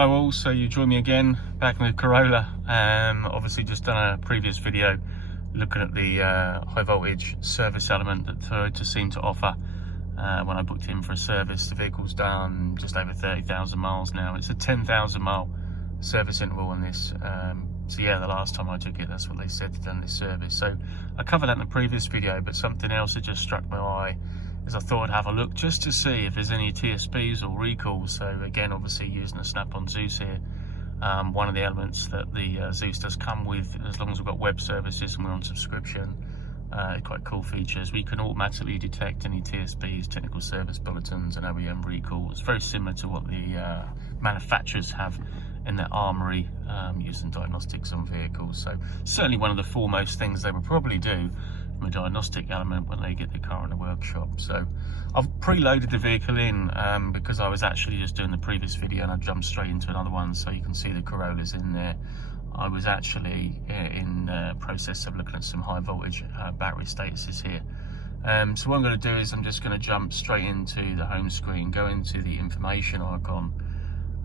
Hi all, so you join me again back in the Corolla. Obviously just done a previous video looking at the high voltage service element that Toyota seemed to offer when I booked in for a service. The vehicle's done just over 30,000 miles now. It's a 10,000 mile service interval on this. So yeah, the last time I took it, that's what they said to done this service. So I covered that in the previous video, but something else that just struck my eye is I thought I'd have a look just to see if there's any TSBs or recalls. So again, obviously using the snap-on Zeus here, one of the elements that the Zeus does come with, as long as we've got web services and we're on subscription, quite cool features. We can automatically detect any TSBs, technical service bulletins, and OEM recalls. Very similar to what the manufacturers have in their armory, using diagnostics on vehicles. So certainly one of the foremost things they would probably do from a diagnostic element when they get the car in the workshop. So I've preloaded the vehicle in because I was actually just doing the previous video and I jumped straight into another one, so you can see the Corolla's in there. I was actually in the process of looking at some high voltage battery statuses here. So what I'm going to do is I'm just going to jump straight into the home screen, go into the information icon,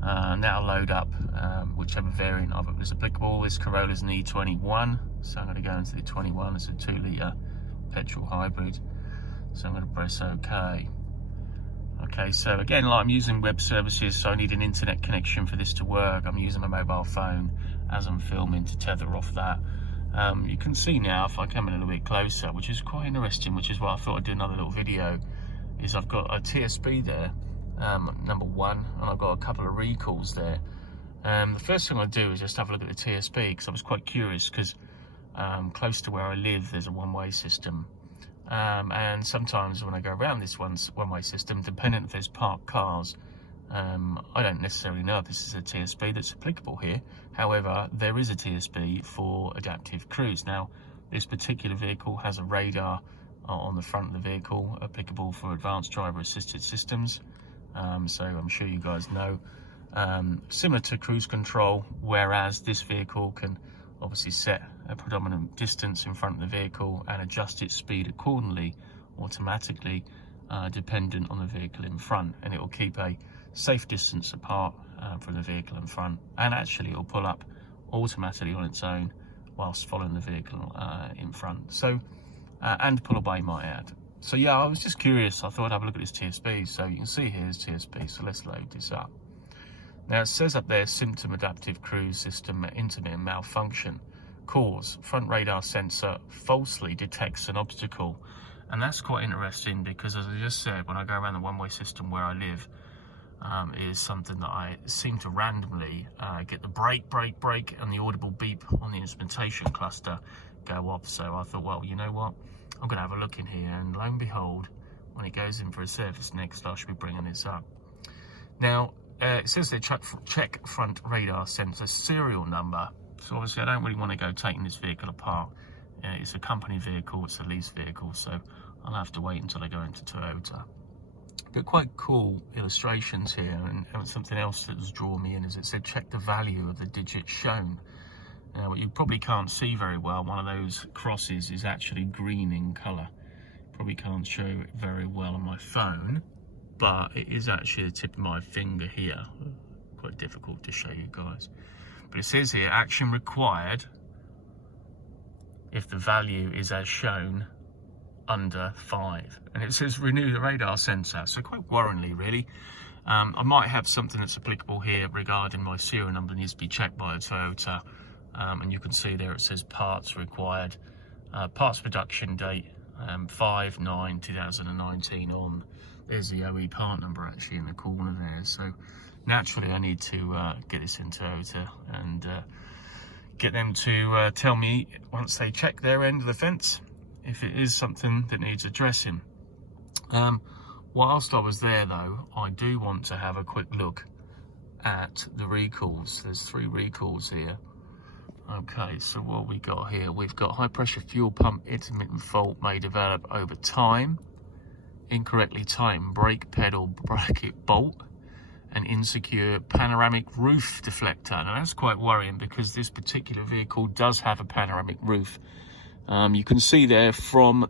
and that'll load up whichever variant of it was applicable. This Corolla's an E21, so I'm going to go into the 21. It's a 2-litre petrol hybrid, so I'm going to press OK. Okay, so again, like I'm using web services, so I need an internet connection for this to work. I'm using my mobile phone as I'm filming to tether off that. You can see now, if I come in a little bit closer, which is quite interesting, which is why I thought I'd do another little video, is I've got a TSB there, number one, and I've got a couple of recalls there. The first thing I do is just have a look at the TSB, because I was quite curious, because close to where I live there's a one-way system, and sometimes when I go around this one-way system, depending if there's parked cars, I don't necessarily know if this is a TSB that's applicable here. However, there is a TSB for adaptive cruise. Now, this particular vehicle has a radar on the front of the vehicle, applicable for advanced driver assisted systems. So I'm sure you guys know, similar to cruise control, whereas this vehicle can obviously set a predominant distance in front of the vehicle and adjust its speed accordingly, automatically, dependent on the vehicle in front, and it will keep a safe distance apart from the vehicle in front, and actually it will pull up automatically on its own whilst following the vehicle in front. So and pull away, might add. So yeah, I was just curious. I thought I'd have a look at this TSB. So you can see here's TSB. So let's load this up. Now it says up there, symptom adaptive cruise system intermittent malfunction. Cause, front radar sensor falsely detects an obstacle. And that's quite interesting because, as I just said, when I go around the one-way system where I live, is something that I seem to randomly get the brake, and the audible beep on the instrumentation cluster go off. So I thought, well, you know what? I'm going to have a look in here, and lo and behold, when it goes in for a service next, I should be bringing this up. Now, it says they check front radar sensor serial number. So obviously I don't really want to go taking this vehicle apart. It's a company vehicle, it's a lease vehicle, so I'll have to wait until I go into Toyota. But quite cool illustrations here, and something else that has drawn me in is it said check the value of the digits shown. Now, what you probably can't see very well, one of those crosses is actually green in colour. Probably can't show it very well on my phone, but it is actually the tip of my finger here. Quite difficult to show you guys. But it says here, action required if the value is as shown under 5. And it says renew the radar sensor. So quite worryingly, really. I might have something that's applicable here regarding my serial number needs to be checked by a Toyota. And you can see there it says parts required, parts production date 5/9/2019 on. There's the OE part number actually in the corner there. So naturally I need to get this in Toyota and get them to tell me once they check their end of the fence if it is something that needs addressing. Whilst I was there though, I do want to have a quick look at the recalls. There's 3 recalls here. Okay, so what we got here, we've got high pressure fuel pump intermittent fault may develop over time, incorrectly tightened brake pedal bracket bolt, an insecure panoramic roof deflector. Now that's quite worrying because this particular vehicle does have a panoramic roof. You can see there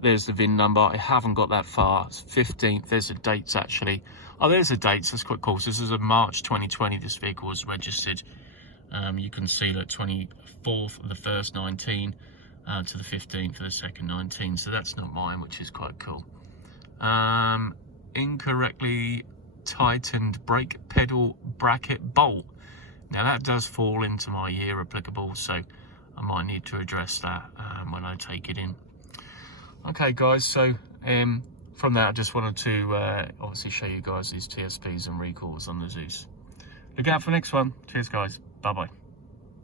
there's the VIN number. I haven't got that far. It's 15th. There's the dates actually Oh, there's the dates. That's quite cool. So this is a March 2020. This vehicle was registered. You can see that 24th of the 1st 19 to the 15th of the 2nd 19. So that's not mine, which is quite cool. Incorrectly tightened brake pedal bracket bolt. Now that does fall into my year applicable, so I might need to address that when I take it in. Okay guys, so from that I just wanted to obviously show you guys these TSPs and recalls on the Zeus. Look out for the next one. Cheers guys, bye bye.